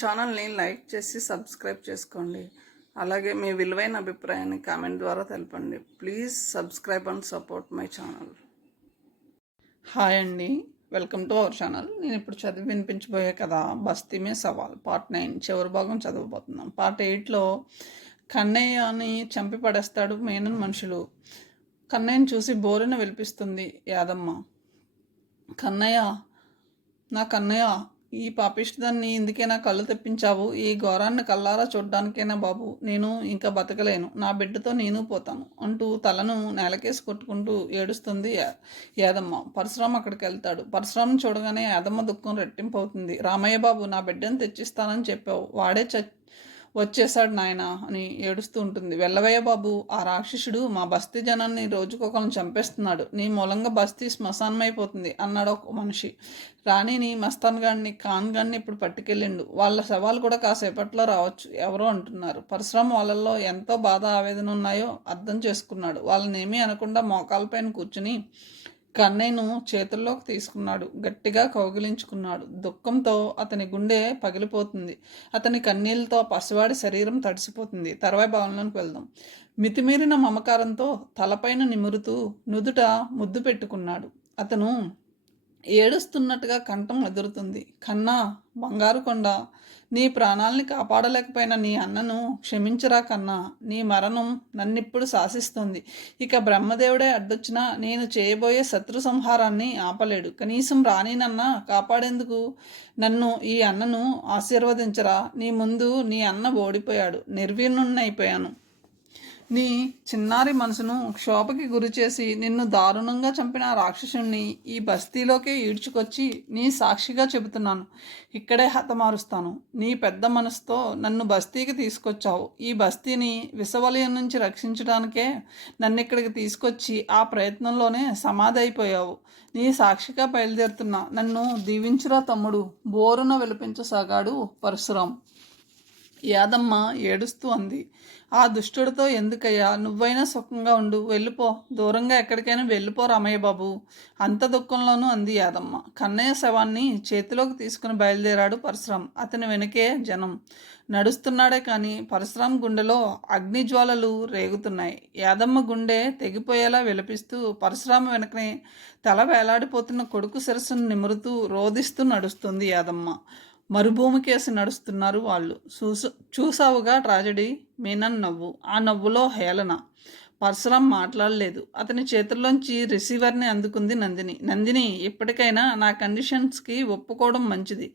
ఛానల్ని లైక్ చేసి సబ్స్క్రైబ్ చేసుకోండి. అలాగే మీ విలువైన అభిప్రాయాన్ని కామెంట్ ద్వారా తెలపండి. Please subscribe and support my channel. Hi అండి, వెల్కమ్ టు అవర్ ఛానల్. నేను ఇప్పుడు చదివి వినిపించబోయే కదా బస్తీ మే సవాల్ పార్ట్ 9 చివరి భాగం చదవబోతున్నాం. పార్ట్ 8లో కన్నయ్యని చంపి పడేస్తాడు మేనన్ మనుషులు. కన్నయ్యని చూసి బోరున విలిపిస్తుంది యాదమ్మ. కన్నయ్య, నా కన్నయ్య, ఈ పాపిష్టిదాన్ని ఇందుకేనా కళ్ళు తెప్పించావు? ఈ ఘోరాన్ని కల్లారా చూడ్డానికేనా బాబు? నేను ఇంకా బతకలేను, నా బిడ్డతో నేను పోతాను అంటూ తలను నేలకేసి కొట్టుకుంటూ ఏడుస్తుంది యాదమ్మ. పరశురాం అక్కడికి వెళ్తాడు. పరశురాం చూడగానే యాదమ్మ దుఃఖం రెట్టింపు అవుతుంది. రామయ్య బాబు, నా బిడ్డను తెచ్చిస్తానని చెప్పావు, వాడే వచ్చేశాడు నాయన అని ఏడుస్తూ ఉంటుంది. వెళ్ళవయ్య బాబు, ఆ రాక్షసుడు మా బస్తీ జనాన్ని రోజుకొకరిని చంపేస్తున్నాడు. నీ మూలంగా బస్తీ శ్మశానమైపోతుంది అన్నాడు ఒక మనిషి. రాణిని, మస్తాన్ గాడిని, ఖాన్ గాడిని ఇప్పుడు పట్టుకెళ్ళిండు. వాళ్ళ శవాలు కూడా కాసేపట్లో రావచ్చు ఎవరో అంటున్నారు. పరశురాం వాళ్ళల్లో ఎంతో బాధ ఆవేదన ఉన్నాయో అర్థం చేసుకున్నాడు. వాళ్ళనేమీ అనకుండా మోకాలపైన కూర్చుని కన్నయ్యను చేతుల్లోకి తీసుకున్నాడు. గట్టిగా కౌగిలించుకున్నాడు. దుఃఖంతో అతని గుండె పగిలిపోతుంది. అతని కన్నీళ్ళతో పసివాడి శరీరం తడిసిపోతుంది. తర్వాయి భవనంలోకి వెళ్దాం. మితిమీరిన మమకారంతో తలపైన నిమురుతూ నుదుట ముద్దు పెట్టుకున్నాడు. అతను ఏడుస్తున్నట్టుగా కంఠం ఎదురుతుంది. కన్నా, బంగారు కొండ, నీ ప్రాణాలని కాపాడలేకపోయిన నీ అన్నను క్షమించరా కన్నా. నీ మరణం నన్నిప్పుడు శాసిస్తుంది. ఇక బ్రహ్మదేవుడే అడ్డొచ్చినా నేను చేయబోయే శత్రు సంహారాన్ని ఆపలేడు. కనీసం రాణినన్నా కాపాడేందుకు నన్ను, ఈ అన్నను ఆశీర్వదించరా. నీ ముందు నీ అన్న ఓడిపోయాడు, నిర్వీర్ణున్నైపోయాను. నీ చిన్నారి మనసును క్షోభకి గురిచేసి నిన్ను దారుణంగా చంపిన రాక్షసుణ్ణి ఈ బస్తీలోకే ఈడ్చుకొచ్చి నీ సాక్షిగా చెబుతున్నాను, ఇక్కడే హతమారుస్తాను. నీ పెద్ద మనసుతో నన్ను బస్తీకి తీసుకొచ్చావు. ఈ బస్తీని విషవలయం నుంచి రక్షించడానికే నన్ను ఇక్కడికి తీసుకొచ్చి ఆ ప్రయత్నంలోనే సమాధి అయిపోయావు. నీ సాక్షిగా బయలుదేరుతున్నా, నన్ను దీవించురా తమ్ముడు, బోరున విలపించసాగాడు పరశురాం. యాదమ్మ ఏడుస్తూ అంది. ఆ దుష్టుడితో ఎందుకయ్యా? నువ్వైనా సుఖంగా ఉండు, వెళ్ళిపో, దూరంగా ఎక్కడికైనా వెళ్ళిపో రామయ్య బాబు. అంత దుఃఖంలోనూ అంది యాదమ్మ. కన్నయ్య శవాన్ని చేతిలోకి తీసుకుని బయలుదేరాడు పరశురాం. అతని వెనకే జనం. నడుస్తున్నాడే కానీ పరశురాం గుండెలో అగ్నిజ్వాలలు రేగుతున్నాయి. యాదమ్మ గుండె తెగిపోయేలా విలపిస్తూ పరశురాం వెనకనే తల వేలాడిపోతున్న కొడుకు శిరస్సును నిమురుతూ రోదిస్తూ నడుస్తుంది యాదమ్మ. మరుభూమి కేసి నడుస్తున్నారు వాళ్ళు. చూసావుగా ట్రాజడీ. మీనన్ నవ్వు. ఆ నవ్వులో హేళన. పరశురాం మాట్లాడలేదు. అతని చేతుల్లోంచి రిసీవర్ని అందుకుంది నందిని. నందిని, ఇప్పటికైనా నా కండిషన్స్కి ఒప్పుకోవడం మంచిది.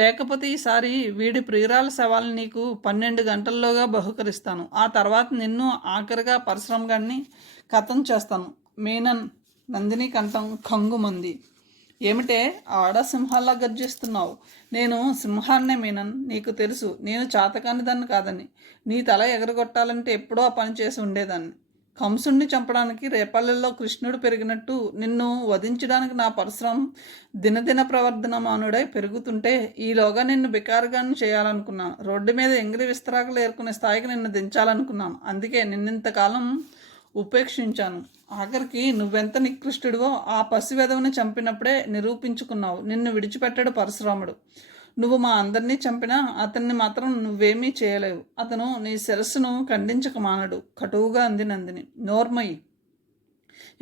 లేకపోతే ఈసారి వీడి ప్రియురాల శవాలను నీకు 12 గంటల్లోగా బహుకరిస్తాను. ఆ తర్వాత నిన్ను, ఆఖరిగా పరశురాం గారిని ఖతం చేస్తాను. మీనన్. నందిని కంఠం ఖంగుమంది. ఏమిటే ఆడ సింహాల్లా గర్జిస్తున్నావు? నేను సింహాన్నే మీనన్, నీకు తెలుసు. నేను చాతకాని దాన్ని కాదని. నీ తల ఎగరగొట్టాలంటే ఎప్పుడో ఆ పని చేసి ఉండేదాన్ని. కంసుణ్ణి చంపడానికి రేపల్లెల్లో కృష్ణుడు పెరిగినట్టు నిన్ను వధించడానికి నా పరశురాం దినదిన ప్రవర్ధనమానుడై పెరుగుతుంటే ఈలోగా నిన్ను బికారుగాన్ని చేయాలనుకున్నాను. రోడ్డు మీద ఎంగిలి విస్తరాకులు ఏరుకునే స్థాయికి నిన్ను దించాలనుకున్నాను. అందుకే నిన్నింతకాలం ఉపేక్షించాను. ఆఖరికి నువ్వెంత నికృష్టుడివో ఆ పసి వెధవని చంపినప్పుడే నిరూపించుకున్నావు. నిన్ను విడిచిపెట్టాడు పరశురాముడు. నువ్వు మా అందరినీ చంపినా అతన్ని మాత్రం నువ్వేమీ చేయలేవు. అతను నీ శిరస్సును ఖండించక మానడు, కటువుగా అంది నందిని. నోర్మయ్యి,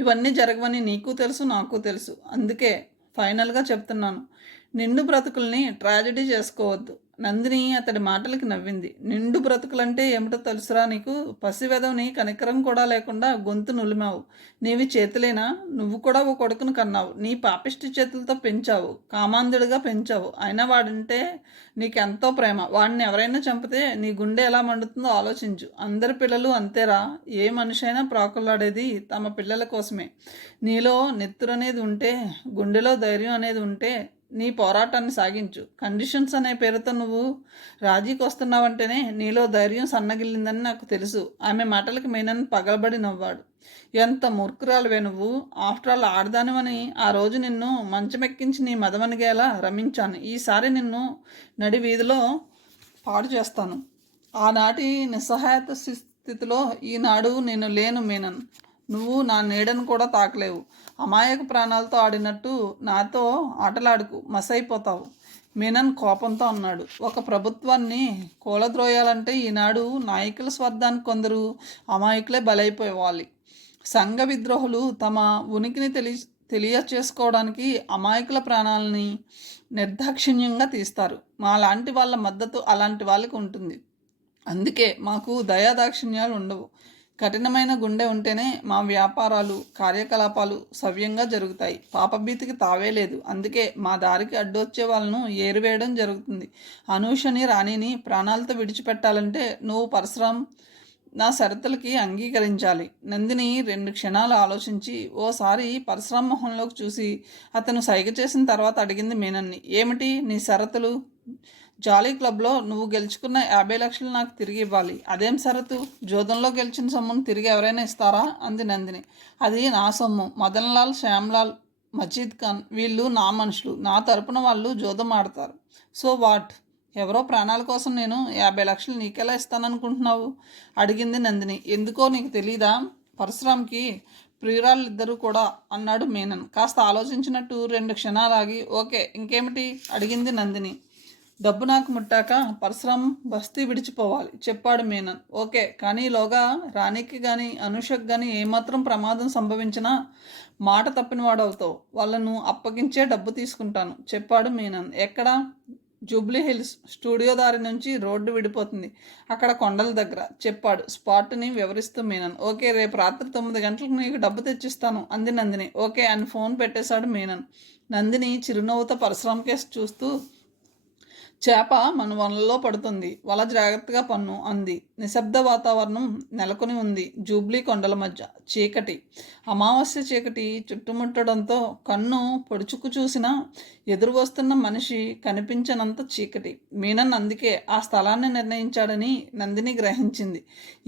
ఇవన్నీ జరగవని నీకు తెలుసు, నాకు తెలుసు. అందుకే ఫైనల్గా చెప్తున్నాను, నిండు బ్రతుకుల్ని ట్రాజడీ చేసుకోవద్దు. నందిని అతడి మాటలకి నవ్వింది. నిండు బ్రతుకులంటే ఏమిటో తెలుసురా నీకు? పసివెదవని కనికరం కూడా లేకుండా గొంతు నులిమావు. నీవి చేతులేనా? నువ్వు కూడా ఓ కొడుకును కన్నావు. నీ పాపిష్టి చేతులతో పెంచావు, కామాంధుడిగా పెంచావు. అయినా వాడంటే నీకెంతో ప్రేమ. వాడిని ఎవరైనా చంపితే నీ గుండె ఎలా మండుతుందో ఆలోచించు. అందరి పిల్లలు అంతేరా. ఏ మనిషి అయినా ప్రాకులాడేది తమ పిల్లల కోసమే. నీలో నెత్తురు అనేది ఉంటే, గుండెలో ధైర్యం అనేది ఉంటే నీ పోరాటాన్ని సాగించు. కండిషన్స్ అనే పేరుతో నువ్వు రాజీకి వస్తున్నావంటేనే నీలో ధైర్యం సన్నగిల్లిందని నాకు తెలుసు. ఆమె మాటలకి మీనన్ పగలబడి నవ్వాడు. ఎంత మూర్ఖురాలువే నువ్వు. ఆఫ్టర్ ఆల్ ఆడదానివని ఆ రోజు నిన్ను మంచమెక్కించి నీ మదవనిగేలా రమించాను. ఈసారి నిన్ను నడి వీధిలో పాడు చేస్తాను. ఆనాటి నిస్సహాయత స్థితిలో ఈనాడు నేను లేను మీనన్. నువ్వు నా నీడను కూడా తాకలేవు. అమాయక ప్రాణాలతో ఆడినట్టు నాతో ఆటలాడుకు, మసైపోతావు. మీనన్ కోపంతో అన్నాడు. ఒక ప్రభుత్వాన్ని కూలద్రోయాలంటే ఈనాడు నాయకుల స్వార్థానికి కొందరు అమాయకులే బలైపోవాలి. సంఘ విద్రోహులు తమ ఉనికిని తెలియచేసుకోవడానికి అమాయకుల ప్రాణాలని నిర్దాక్షిణ్యంగా తీస్తారు. మా లాంటి వాళ్ళ మద్దతు అలాంటి వాళ్ళకి ఉంటుంది. అందుకే మాకు దయాదాక్షిణ్యాలు ఉండవు. కఠినమైన గుండె ఉంటేనే మా వ్యాపారాలు కార్యకలాపాలు సవ్యంగా జరుగుతాయి. పాపభీతికి తావే లేదు. అందుకే మా దారికి అడ్డొచ్చే వాళ్ళను ఏరివేయడం జరుగుతుంది. అనూషని రాణిని ప్రాణాలతో విడిచిపెట్టాలంటే నువ్వు పరశురాం నా షరతులకి అంగీకరించాలి. నందిని 2 క్షణాలు ఆలోచించి ఓసారి పరశురాం మొహంలోకి చూసి అతను సైగ చేసిన తర్వాత అడిగింది మీనన్ని. ఏమిటి నీ షరతులు? జాలీ క్లబ్లో నువ్వు గెలుచుకున్న 50 లక్షలు నాకు తిరిగి ఇవ్వాలి. అదేం షరతు? జూదంలో గెలిచిన సొమ్మును తిరిగి ఎవరైనా ఇస్తారా? అంది నందిని. అది నా సొమ్ము. మదన్లాల్, శ్యామ్లాల్, మజీద్ ఖాన్ వీళ్ళు నా మనుషులు. నా తరపున వాళ్ళు జూదం ఆడతారు. So what? ఎవరో ప్రాణాల కోసం నేను 50 లక్షలు నీకెలా ఇస్తాననుకుంటున్నావు? అడిగింది నందిని. ఎందుకో నీకు తెలీదా? పరశురాంకి ప్రియురాళ్ళిద్దరూ కూడా అన్నాడు మీనన్. కాస్త ఆలోచించినట్టు 2 క్షణాలాగి ఓకే ఇంకేమిటి అడిగింది నందిని. డబ్బు నాకు ముట్టాక పరశురాం బస్తీ విడిచిపోవాలి చెప్పాడు మీనన్. ఓకే, కానీ ఈలోగా రాణికి కానీ అనూషకు కానీ ఏమాత్రం ప్రమాదం సంభవించినా మాట తప్పిన వాడవుతావు. వాళ్ళను అప్పగించే డబ్బు తీసుకుంటాను చెప్పాడు మీనన్. ఎక్కడ? జూబ్లీ హిల్స్ స్టూడియో దారి నుంచి రోడ్డు విడిపోతుంది అక్కడ కొండల దగ్గర చెప్పాడు స్పాట్ని వివరిస్తూ మీనన్. ఓకే, రేపు రాత్రి 9 గంటలకు నీకు డబ్బు తెచ్చిస్తాను అంది నందిని. ఓకే అని ఫోన్ పెట్టేశాడు మీనన్. నందిని చిరునవ్వుతో పరశురాం కేసు చూస్తూ చేప మన వలలో పడుతుంది, వల జాగ్రత్తగా పన్ను అంది. నిశ్శబ్ద వాతావరణం నెలకొని ఉంది. జూబ్లీ కొండల మధ్య చీకటి, అమావాస్య చీకటి చుట్టుముట్టడంతో కన్ను పొడుచుకు చూసినా ఎదురు వస్తున్న మనిషి కనిపించనంత చీకటి. మీనన్ అందుకే ఆ స్థలాన్ని నిర్ణయించాడని నందిని గ్రహించింది.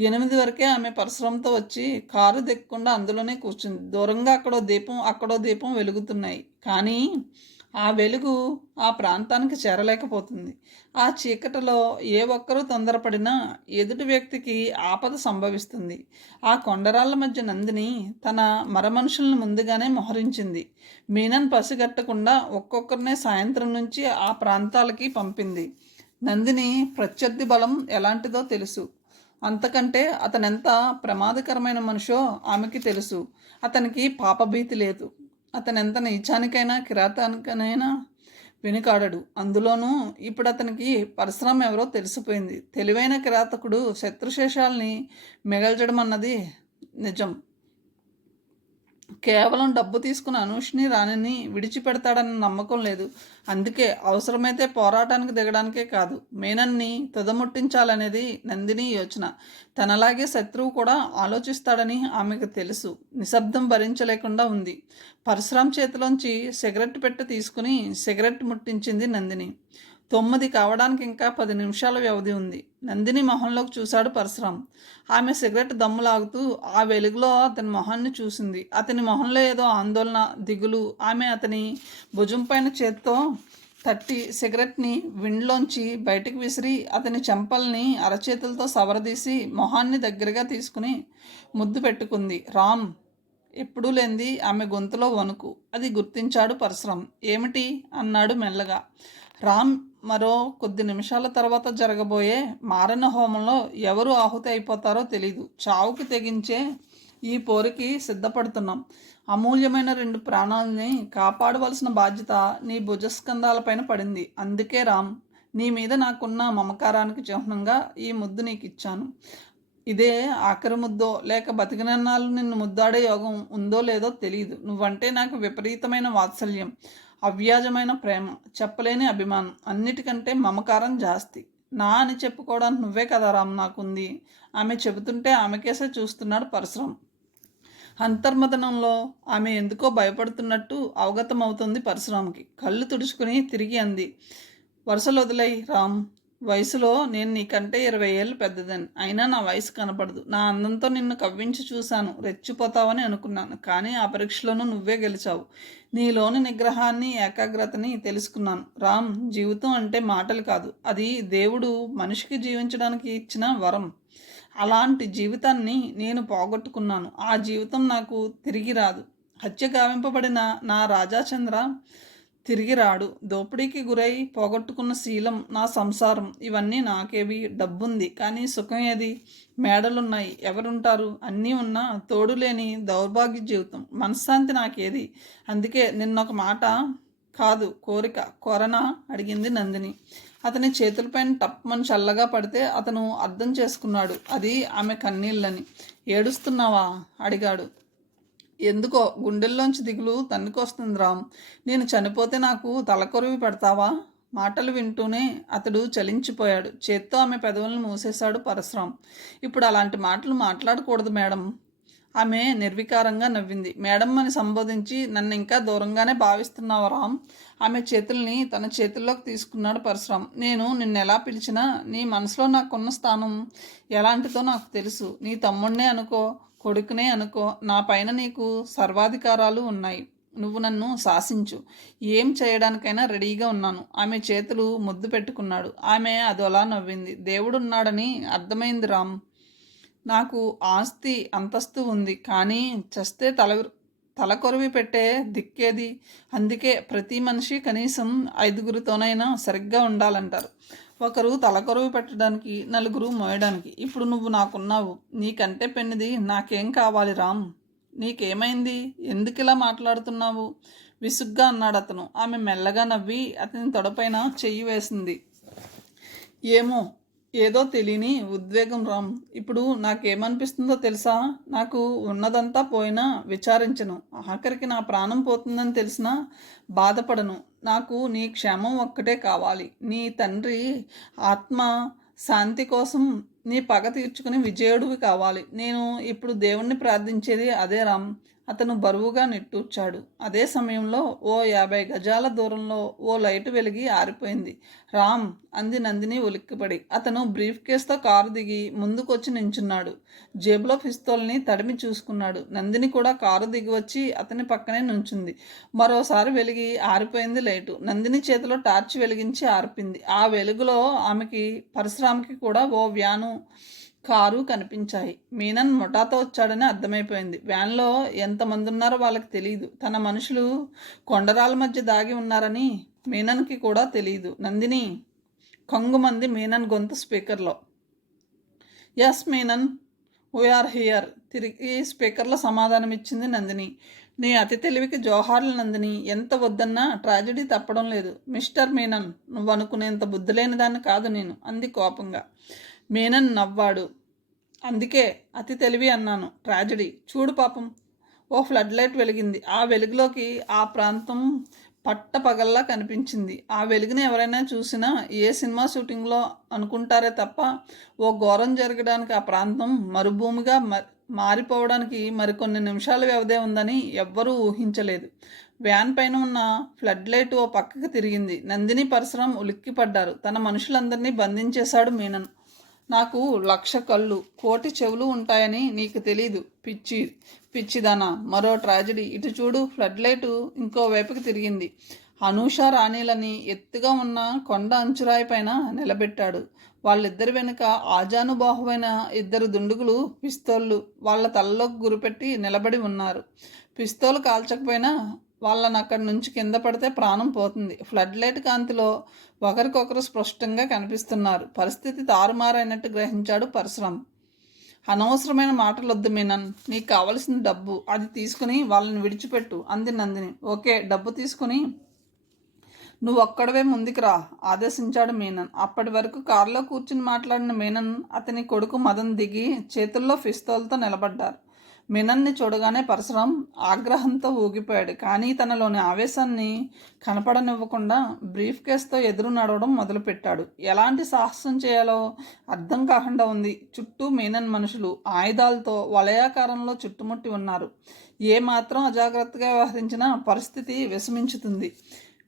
8 వరకే ఆమె పరశురాంతో వచ్చి కారు దిక్కకుండా అందులోనే కూర్చుంది. దూరంగా అక్కడో దీపం వెలుగుతున్నాయి. కానీ ఆ వెలుగు ఆ ప్రాంతానికి చేరలేకపోతుంది. ఆ చీకటిలో ఏ ఒక్కరూ తొందరపడినా ఎదుటి వ్యక్తికి ఆపద సంభవిస్తుంది. ఆ కొండరాళ్ళ మధ్య నందిని తన మరమనుషులను ముందుగానే మోహరించింది. మీనన్ పసిగట్టకుండా ఒక్కొక్కరినే సాయంత్రం నుంచి ఆ ప్రాంతాలకి పంపింది. నందిని ప్రత్యర్థి బలం ఎలాంటిదో తెలుసు. అంతకంటే అతనెంత ప్రమాదకరమైన మనిషో ఆమెకి తెలుసు. అతనికి పాపభీతి లేదు. అతనెంత నీచానికైనా కిరాతానికైనా వెనుకాడడు. అందులోనూ ఇప్పుడు అతనికి పరశురాం ఎవరో తెలిసిపోయింది. తెలివైన కిరాతకుడు శత్రుశేషాల్ని మిగల్చడం అన్నది నిజం. కేవలం డబ్బు తీసుకుని అనూష్ని రాణిని విడిచిపెడతాడన్న నమ్మకం లేదు. అందుకే అవసరమైతే పోరాటానికి దిగడానికే కాదు, మీనన్ని తుదముట్టించాలనేది నందిని యోచన. తనలాగే శత్రువు కూడా ఆలోచిస్తాడని ఆమెకు తెలుసు. నిశ్శబ్దం భరించలేకుండా ఉంది. పరశురాం చేతిలోంచి సిగరెట్ పెట్టె తీసుకుని సిగరెట్ ముట్టించింది నందిని. 9 కావడానికి ఇంకా 10 నిమిషాల వ్యవధి ఉంది. నందిని మొహంలోకి చూశాడు పరశురాం. ఆమె సిగరెట్ దమ్ము లాగుతూ ఆ వెలుగులో అతని మొహాన్ని చూసింది. అతని మొహంలో ఏదో ఆందోళన, దిగులు. ఆమె అతని భుజం పైన చేత్తో తట్టి సిగరెట్ని విండ్లోంచి బయటికి విసిరి అతని చెంపల్ని అరచేతులతో సవరదీసి మొహాన్ని దగ్గరగా తీసుకుని ముద్దు పెట్టుకుంది. రామ్. ఎప్పుడూ లేంది ఆమె గొంతులో వణుకు. అది గుర్తించాడు పరశురాం. ఏమిటి అన్నాడు మెల్లగా. రామ్ మరో కొద్ది నిమిషాల తర్వాత జరగబోయే మారణ హోమంలో ఎవరు ఆహుతి అయిపోతారో తెలీదు. చావుకి తెగించే ఈ పోరుకి సిద్ధపడుతున్నాం. అమూల్యమైన 2 ప్రాణాలని కాపాడవలసిన బాధ్యత నీ భుజస్కంధాలపైన పడింది. అందుకే రామ్, నీ మీద నాకున్న మమకారానికి చిహ్నంగా ఈ ముద్దు నీకు ఇచ్చాను. ఇదే ఆఖరి ముద్దో లేక బతికినన్నాళ్ళు నిన్ను ముద్దాడే యోగం ఉందో లేదో తెలియదు. నువ్వంటే నాకు విపరీతమైన వాత్సల్యం, అవ్యాజమైన ప్రేమ, చెప్పలేని అభిమానం, అన్నిటికంటే మమకారం జాస్తి. నా అని చెప్పుకోవడానికి నువ్వే కదా రామ్ నాకుంది. ఆమె చెబుతుంటే ఆమెకేసే చూస్తున్నాడు పరశురాం. అంతర్మదనంలో ఆమె ఎందుకో భయపడుతున్నట్టు అవగతమవుతుంది పరశురాంకి. కళ్ళు తుడుచుకుని తిరిగి అంది. వరుసలు వదిలేయి రామ్. వయసులో నేను నీకంటే 20 ఏళ్ళు పెద్దదని. అయినా నా వయసు కనపడదు. నా అందంతో నిన్ను కవ్వించి చూశాను. రెచ్చిపోతావని అనుకున్నాను. కానీ ఆ పరీక్షలోనూ నువ్వే గెలిచావు. నీలోని నిగ్రహాన్ని, ఏకాగ్రతని తెలుసుకున్నాను. రామ్, జీవితం అంటే మాటలు కాదు. అది దేవుడు మనిషికి జీవించడానికి ఇచ్చిన వరం. అలాంటి జీవితాన్ని నేను పోగొట్టుకున్నాను. ఆ జీవితం నాకు తిరిగి రాదు. హత్య గావింపబడిన నా రాజాచంద్ర తిరిగి రాడు. దోపిడీకి గురై పోగొట్టుకున్న శీలం, నా సంసారం ఇవన్నీ నాకేవి? డబ్బుంది కానీ సుఖం ఏది? మేడలున్నాయి, ఎవరుంటారు? అన్నీ ఉన్నా తోడు లేని దౌర్భాగ్య జీవితం, మనశ్శాంతి నాకేది? అందుకే నిన్నొక మాట కాదు కోరిక కోరనా అడిగింది నందిని. అతని చేతులపైన టప్మని చల్లగా పడితే అతను అర్థం చేసుకున్నాడు అది ఆమె కన్నీళ్ళని. ఏడుస్తున్నావా అడిగాడు. ఎందుకో గుండెల్లోంచి దిగులు తన్నుకొస్తుంది రామ్. నేను చనిపోతే నాకు తలకొరివి పెడతావా? మాటలు వింటూనే అతడు చలించిపోయాడు. చేత్తో ఆమె పెదవులను మూసేశాడు పరశురాం. ఇప్పుడు అలాంటి మాటలు మాట్లాడకూడదు మేడం. ఆమె నిర్వికారంగా నవ్వింది. మేడం అని సంబోధించి నన్ను ఇంకా దూరంగానే భావిస్తున్నావా రామ్? ఆమె చేతుల్ని తన చేతుల్లోకి తీసుకున్నాడు పరశురాం. నేను నిన్నెలా పిలిచినా నీ మనసులో నాకున్న స్థానం ఎలాంటిదో నాకు తెలుసు. నీ తమ్ముడినే అనుకో, కొడుకునే అనుకో, నా పైన నీకు సర్వాధికారాలు ఉన్నాయి. నువ్వు నన్ను శాసించు, ఏం చేయడానికైనా రెడీగా ఉన్నాను. ఆమె చేతులు ముద్దు పెట్టుకున్నాడు. ఆమె అదోలా నవ్వింది. దేవుడున్నాడని అర్థమైంది రామ్. నాకు ఆస్తి అంతస్తు ఉంది, కానీ చస్తే తలకొరివి పెట్టే దిక్కేది? అందుకే ప్రతి మనిషి కనీసం 5గురితోనైనా సరిగ్గా ఉండాలంటారు. ఒకరు తలకొరివి పెట్టడానికి, నలుగురు మోయడానికి. ఇప్పుడు నువ్వు నాకున్నావు. నీకంటే పెన్నిది నాకేం కావాలి రామ్? నీకేమైంది? ఎందుకిలా మాట్లాడుతున్నావు? విసుగ్గా అన్నాడు అతను. ఆమె మెల్లగా నవ్వి అతని తొడపైన చెయ్యి వేసింది. ఏమో, ఏదో తెలియని ఉద్వేగం రామ్. ఇప్పుడు నాకేమనిపిస్తుందో తెలుసా? నాకు ఉన్నదంతా పోయినా విచారించను. ఆఖరికి నా ప్రాణం పోతుందని తెలిసినా బాధపడను. నాకు నీ క్షేమం ఒక్కటే కావాలి. నీ తండ్రి ఆత్మ శాంతి కోసం నీ పగ తీర్చుకుని విజయుడివి కావాలి. నేను ఇప్పుడు దేవుణ్ణి ప్రార్థించేది అదే రామ్. అతను బరువుగా నిట్టూర్చాడు. అదే సమయంలో ఓ 50 గజాల దూరంలో ఓ లైటు వెలిగి ఆరిపోయింది. రామ్ అంది నందిని ఉలిక్కిపడి. అతను బ్రీఫ్ కేస్తో కారు దిగి ముందుకొచ్చి నించున్నాడు. జేబులో పిస్తోల్ని తడిమి చూసుకున్నాడు. నందిని కూడా కారు దిగి వచ్చి అతని పక్కనే నుంచుంది. మరోసారి వెలిగి ఆరిపోయింది లైటు. నందిని చేతిలో టార్చ్ వెలిగించి ఆర్పింది. ఆ వెలుగులో ఆమెకి, పరశురాంకి కూడా ఓ వ్యాను, కారు కనిపించాయి. మీనన్ ముఠాతో వచ్చాడని అర్థమైపోయింది. వ్యాన్లో ఎంతమంది ఉన్నారో వాళ్ళకి తెలియదు. తన మనుషులు కొండరాల మధ్య దాగి ఉన్నారని మీనన్కి కూడా తెలియదు. నందిని కంగుమంది మీనన్ గొంతు స్పీకర్లో. Yes Menon, we are here. తిరిగి స్పీకర్లో సమాధానం ఇచ్చింది నందిని. నీ అతి తెలివికి జోహార్లు నందిని. ఎంత వద్దన్నా ట్రాజెడీ తప్పడం లేదు. మిస్టర్ మీనన్, నువ్వు అనుకునేంత బుద్ధి లేని దాన్ని కాదు నేను, అంది కోపంగా. మీనన్ నవ్వాడు. అందుకే అతి తెలివి అన్నాను. ట్రాజెడీ చూడు పాపం. ఓ ఫ్లడ్ లైట్ వెలిగింది. ఆ వెలుగులోకి ఆ ప్రాంతం పట్టపగల్లా కనిపించింది. ఆ వెలుగుని ఎవరైనా చూసినా ఏ సినిమా షూటింగ్లో అనుకుంటారే తప్ప ఓ ఘోరం జరగడానికి ఆ ప్రాంతం మరుభూమిగా మారిపోవడానికి మరికొన్ని నిమిషాల వ్యవధే ఉందని ఎవ్వరూ ఊహించలేదు. వ్యాన్ పైన ఉన్న ఫ్లడ్ లైట్ ఓ పక్కకి తిరిగింది. నందిని, పరశురాం ఉలిక్కిపడ్డారు. తన మనుషులందరినీ బంధించేశాడు మీనన్. నాకు 1,00,000 కళ్ళు, 1,000,000 చెవులు ఉంటాయని నీకు తెలీదు పిచ్చిదానా. మరో ట్రాజెడీ. ఇటు చూడు. ఫ్లడ్ లైటు ఇంకో వైపుకి తిరిగింది. అనూష, రాణీలని ఎత్తుగా ఉన్న కొండ అంచురాయి పైన నిలబెట్టాడు. వాళ్ళిద్దరి వెనుక ఆజానుబాహువైన 2 దుండుగులు పిస్తోళ్ళు వాళ్ళ తలలోకి గురిపెట్టి నిలబడి ఉన్నారు. పిస్తోలు కాల్చకపోయినా వాళ్ళని అక్కడి నుంచి కింద పడితే ప్రాణం పోతుంది. ఫ్లడ్ లైట్ కాంతిలో ఒకరికొకరు స్పష్టంగా కనిపిస్తున్నారు. పరిస్థితి తారుమారైనట్టు గ్రహించాడు పరశురాం. అనవసరమైన మాటలొద్దు మీనన్. నీకు కావలసిన డబ్బు, అది తీసుకుని వాళ్ళని విడిచిపెట్టు, అంది నందిని. ఓకే, డబ్బు తీసుకుని నువ్వు ఒక్కడవే ముందుకు రా, ఆదేశించాడు మీనన్. అప్పటి వరకు కారులో కూర్చుని మాట్లాడిన మీనన్, అతని కొడుకు మదన్ దిగి చేతుల్లో పిస్తోల్తో నిలబడ్డారు. మీనన్ని చూడగానే పరశురాం ఆగ్రహంతో ఊగిపోయాడు. కానీ తనలోని ఆవేశాన్ని కనపడనివ్వకుండా బ్రీఫ్ కేస్తో ఎదురు నడవడం మొదలుపెట్టాడు. ఎలాంటి సాహసం చేయాలో అర్థం కాకుండా ఉంది. చుట్టూ మీనన్ మనుషులు ఆయుధాలతో వలయాకారంలో చుట్టుముట్టి ఉన్నారు. ఏమాత్రం అజాగ్రత్తగా వ్యవహరించినా పరిస్థితి విషమించుతుంది.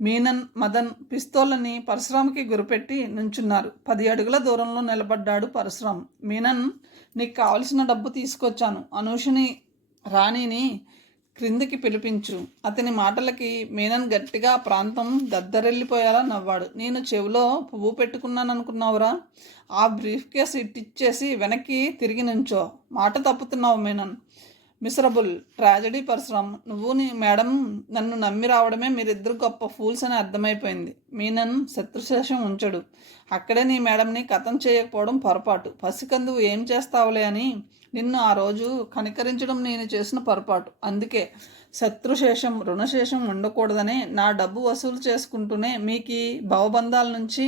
మీనన్, మదన్ పిస్తోళ్ళని పరశురాంకి గురిపెట్టి నుంచున్నారు. 10 అడుగుల దూరంలో నిలబడ్డాడు పరశురాం. మీనన్, నీకు కావలసిన డబ్బు తీసుకొచ్చాను. అనూషని, రాణిని క్రిందికి పిలిపించు. అతని మాటలకి మీనన్ గట్టిగా ఆ ప్రాంతం దద్దరెళ్ళిపోయేలా నవ్వాడు. నేను చెవిలో పువ్వు పెట్టుకున్నాను అనుకున్నావురా? ఆ బ్రీఫ్ కేసు ఇట్టిచ్చేసి వెనక్కి తిరిగి నుంచో. మాట తప్పుతున్నావు మీనన్. Miserable tragedy Parashuram. నువ్వు నీ మేడం నన్ను నమ్మి రావడమే మీరిద్దరు గొప్ప ఫూల్స్ అని అర్థమైపోయింది. మీనన్ శత్రుశేషం ఉంచడు. అక్కడే నీ మేడంని కథం చేయకపోవడం పొరపాటు. పసికందువు ఏం చేస్తావులే అని నిన్ను ఆ రోజు కనికరించడం నేను చేసిన పొరపాటు. అందుకే శత్రుశేషం రుణశేషం ఉండకూడదనే నా డబ్బు వసూలు చేసుకుంటూనే మీకు భవబంధాల నుంచి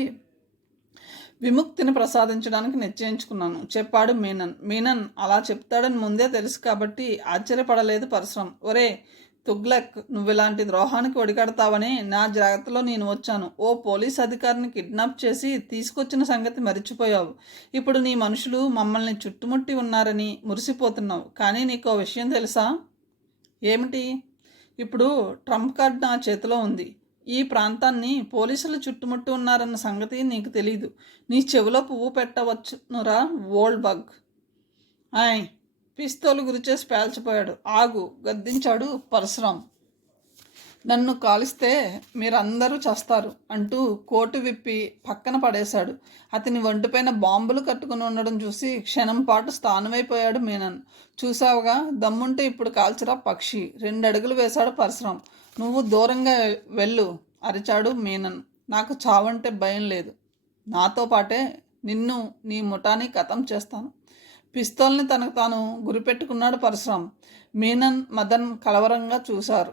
విముక్తిని ప్రసాదించడానికి నిశ్చయించుకున్నాను చెప్పాడు మీనన్ అలా చెప్తాడని ముందే తెలుసు కాబట్టి ఆశ్చర్యపడలేదు పరశురాం. ఒరే తుగ్లక్, నువ్వు ఇలాంటి ద్రోహానికి ఒడికడతావని నా జాగ్రత్తలో నేను వచ్చాను. ఓ పోలీస్ అధికారిని కిడ్నాప్ చేసి తీసుకొచ్చిన సంగతి మరిచిపోయావు. ఇప్పుడు నీ మనుషులు మమ్మల్ని చుట్టుముట్టి ఉన్నారని మురిసిపోతున్నావు. కానీ నీకో విషయం తెలుసా? ఏమిటి? ఇప్పుడు ట్రంప్ కార్డ్ నా చేతిలో ఉంది. ఈ ప్రాంతాన్ని పోలీసులు చుట్టుముట్టి ఉన్నారన్న సంగతి నీకు తెలీదు. నీ చెవిలో పువ్వు పెట్టవచ్చునురా ఓల్డ్ బగ్. ఆయ్ పిస్తోలు గురిచేసి పేల్చిపోయాడు. ఆగు, గద్దించాడు పరశురాం. నన్ను కాలిస్తే మీరందరూ చస్తారు అంటూ కోటు విప్పి పక్కన పడేశాడు. అతని ఒంటిపైన బాంబులు కట్టుకుని ఉండడం చూసి క్షణం పాటు స్థానమైపోయాడు మీనన్. చూసావుగా, దమ్ముంటే ఇప్పుడు కాల్చరా పక్షి. 2 అడుగులు వేశాడు పరశురాం. నువ్వు దూరంగా వెళ్ళు అరిచాడు మీనన్. నాకు చావంటే భయం లేదు. నాతో పాటే నిన్ను నీ ముఠాని కథం చేస్తాను. పిస్తోల్ని తనకు తాను గురిపెట్టుకున్నాడు పరశురాం. మీనన్ మదన్ కలవరంగా చూశారు.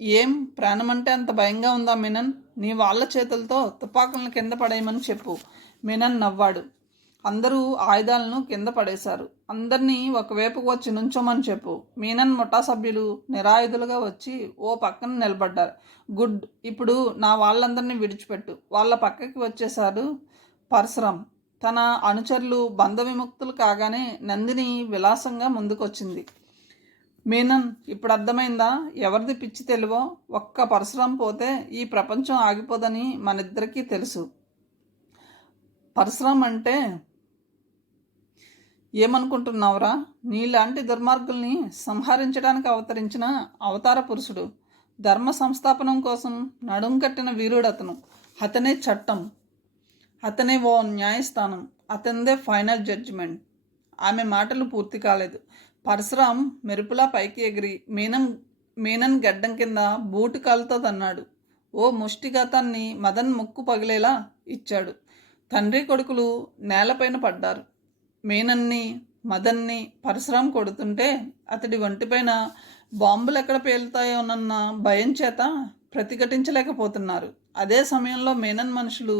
ఏం ప్రాణమంటే అంత భయంగా ఉందా మీనన్? నీ వాళ్ళ చేతులతో తుపాకులను కింద పడేయమని చెప్పు. మీనన్ నవ్వాడు. అందరూ ఆయుధాలను కింద పడేశారు. అందరినీ ఒకవైపుకు వచ్చి నుంచోమని చెప్పు. మీనన్ ముఠా సభ్యులు నిరాయుధులుగా వచ్చి ఓ పక్కన నిలబడ్డారు. గుడ్, ఇప్పుడు నా వాళ్ళందరినీ విడిచిపెట్టు. వాళ్ళ పక్కకి వచ్చేశారు పరశురాం. తన అనుచరులు బంధ విముక్తులు కాగానే నందిని విలాసంగా ముందుకొచ్చింది. మీనన్, ఇప్పుడు అర్థమైందా ఎవరిది పిచ్చి తెలివో? ఒక్క పరశురాం పోతే ఈ ప్రపంచం ఆగిపోదని మనిద్దరికీ తెలుసు. పరశురాం అంటే ఏమనుకుంటున్నావురా? నీలాంటి దుర్మార్గుల్ని సంహరించడానికి అవతరించిన అవతార పురుషుడు. ధర్మ సంస్థాపనం కోసం నడుం కట్టిన వీరుడతను. అతనే చట్టం, అతనే ఓ న్యాయస్థానం, అతనిదే ఫైనల్ జడ్జిమెంట్. ఆమె మాటలు పూర్తి కాలేదు. పరశురాం మెరుపులా పైకి ఎగిరి మీనన్ గడ్డం కింద బూటు కాలుతో తన్నాడు. ఓ ముష్టిఘాతాన్ని మదన్ ముక్కు పగిలేలా ఇచ్చాడు. తండ్రి కొడుకులు నేలపైన పడ్డారు. మీనన్ని మదన్ని పరశురాం కొడుతుంటే అతడి ఒంటిపైన బాంబులు ఎక్కడ పేలుతాయోనన్న భయం చేత ప్రతిఘటించలేకపోతున్నారు. అదే సమయంలో మీనన్ మనుషులు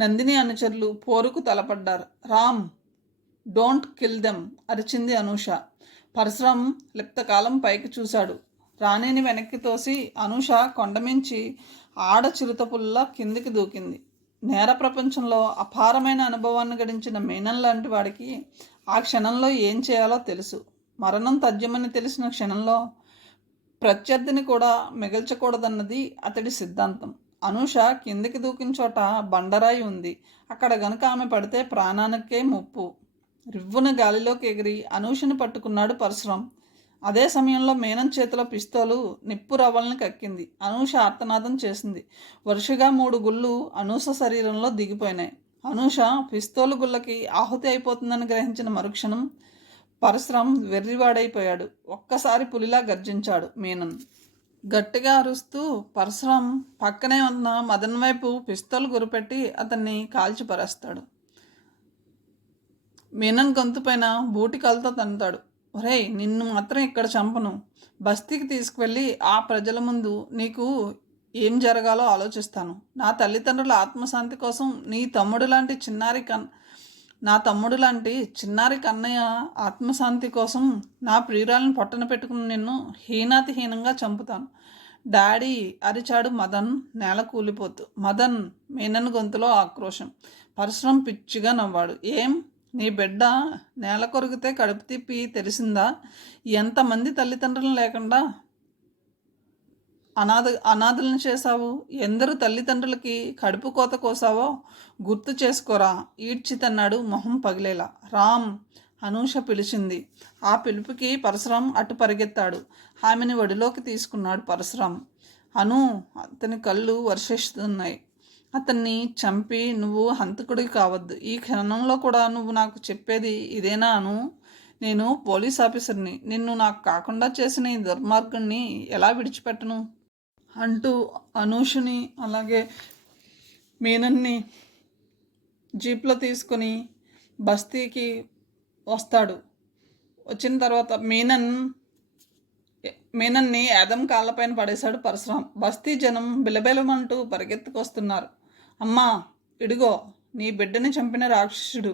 నందిని అనుచరులు పోరుకు తలపడ్డారు. రామ్, డోంట్ కిల్ దెమ్ అరిచింది అనూష. పరశురాం లిప్తకాలం పైకి చూశాడు. రాణిని వెనక్కి తోసి అనూష కొండమించి ఆడ చిరుతపుల్లా కిందికి దూకింది. నేర ప్రపంచంలో అపారమైన అనుభవాన్ని గడించిన మీనన్ లాంటి వాడికి ఆ క్షణంలో ఏం చేయాలో తెలుసు. మరణం తథ్యమని తెలిసిన క్షణంలో ప్రత్యర్థిని కూడా మిగల్చకూడదన్నది అతడి సిద్ధాంతం. అనూష కిందికి దూకిన చోట బండరాయి ఉంది. అక్కడ గనుక ఆమె పడితే ప్రాణానికే ముప్పు. రివ్వున గాలిలోకి ఎగిరి అనూషని పట్టుకున్నాడు పరశురాం. అదే సమయంలో మీనన్ చేతిలో పిస్తోలు నిప్పు రవ్వల్ని కక్కింది. అనూష ఆర్తనాదం చేసింది. వరుసగా 3 గుళ్ళు అనూష శరీరంలో దిగిపోయినాయి. అనూష పిస్తోలు గుళ్ళకి ఆహుతి అయిపోతుందని గ్రహించిన మరుక్షణం పరశురాం వెర్రివాడైపోయాడు. ఒక్కసారి పులిలా గర్జించాడు మీనన్. గట్టిగా అరుస్తూ పరశురాం పక్కనే ఉన్న మదన్ వైపు పిస్తోలు గురిపెట్టి అతన్ని కాల్చిపరేస్తాడు. మీనన్ గొంతుపైన బూటి కాలుతో తంతాడు. ఒరేయ్, నిన్ను మాత్రం ఇక్కడ చంపను. బస్తీకి తీసుకువెళ్ళి ఆ ప్రజల ముందు నీకు ఏం జరగాలో ఆలోచిస్తాను. నా తల్లిదండ్రుల ఆత్మశాంతి కోసం నా తమ్ముడు లాంటి చిన్నారి కన్నయ్య ఆత్మశాంతి కోసం నా ప్రియురాలను పొట్టన పెట్టుకుని నిన్ను హీనాతిహీనంగా చంపుతాను. డాడీ అరిచాడు మదన్ నేల కూలిపోతూ. మదన్, మీనన్ గొంతులో ఆక్రోశం. పరశురాం పిచ్చిగా నవ్వాడు. ఏం, నీ బిడ్డ నేల కొరిగితే కడుపు తిప్పి తెలిసిందా? ఎంతమంది తల్లిదండ్రులు లేకుండా అనాథలను చేశావు? ఎందరు తల్లిదండ్రులకి కడుపు కోత కోసావో గుర్తు చేసుకోరా ఈడ్చితన్నాడు మొహం పగిలేలా. రామ్, అనూష పిలిచింది. ఆ పిలుపుకి పరశురాం అటు పరిగెత్తాడు. ఆమెని ఒడిలోకి తీసుకున్నాడు పరశురాం. అతని కళ్ళు వర్షిస్తున్నాయి. అతన్ని చంపి నువ్వు హంతకుడివి కావద్దు. ఈ క్షణంలో కూడా నువ్వు నాకు చెప్పేది ఇదేనా? నేను పోలీస్ ఆఫీసర్ని, నిన్ను నాకు కాకుండా చేసిన ఈ దుర్మార్గుణ్ణి ఎలా విడిచిపెట్టను అంటూ అనూషని అలాగే మీనన్ని జీప్లో తీసుకొని బస్తీకి వస్తాడు. వచ్చిన తర్వాత మీనన్ని యాదం కాళ్ళపైన పడేశాడు పరశురాం. బస్తీ జనం బిలబిలమంటూ పరిగెత్తుకొస్తున్నారు. అమ్మా, ఇడిగో నీ బిడ్డని చంపిన రాక్షసుడు,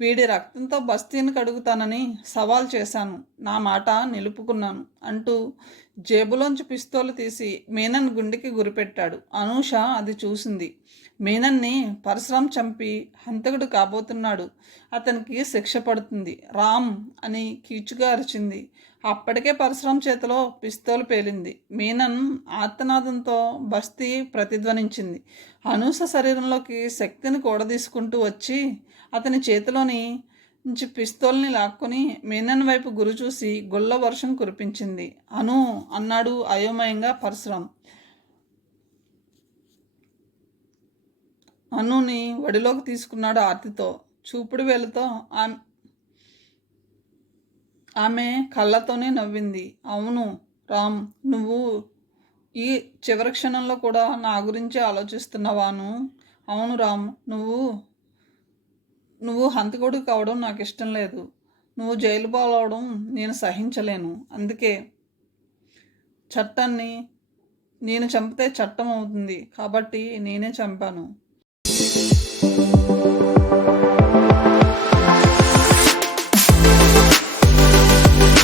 వీడి రక్తంతో బస్తీని కడుగుతానని సవాల్ చేశాను, నా మాట నిలుపుకున్నాను అంటూ జేబులోంచి పిస్తోలు తీసి మీనన్ గుండెకి గురిపెట్టాడు. అనూష అది చూసింది. మీనన్ని పరశురాం చంపి హంతకుడు కాబోతున్నాడు, అతనికి శిక్ష పడుతుంది రామ్ అని కీచుగా అరిచింది. అప్పటికే పరశురాం చేతిలో పిస్తోలు పేలింది. మీనన్ ఆర్తనాదంతో బస్తీ ప్రతిధ్వనించింది. అనూష శరీరంలోకి శక్తిని కూడదీసుకుంటూ వచ్చి అతని చేతిలోని నుంచి పిస్తోల్ని లాక్కొని మీనన్ వైపు గురి చూసి గుళ్ళ వర్షం కురిపించింది. అను అన్నాడు అయోమయంగా పరశురాం. అనుని వడిలోకి తీసుకున్నాడు ఆర్తితో. చూపుడు వేలుతో ఆమె కళ్ళతోనే నవ్వింది. అవును రామ్, నువ్వు ఈ చివరి క్షణంలో కూడా నా గురించి ఆలోచిస్తున్నావాను? అవును రామ్, నువ్వు హంతకుడు కావడం నాకు ఇష్టం లేదు. నువ్వు జైలు పాలవడం నేను సహించలేను. అందుకే చట్టాన్ని నేను చంపితే చట్టం అవుతుంది కాబట్టి నేనే చంపాను.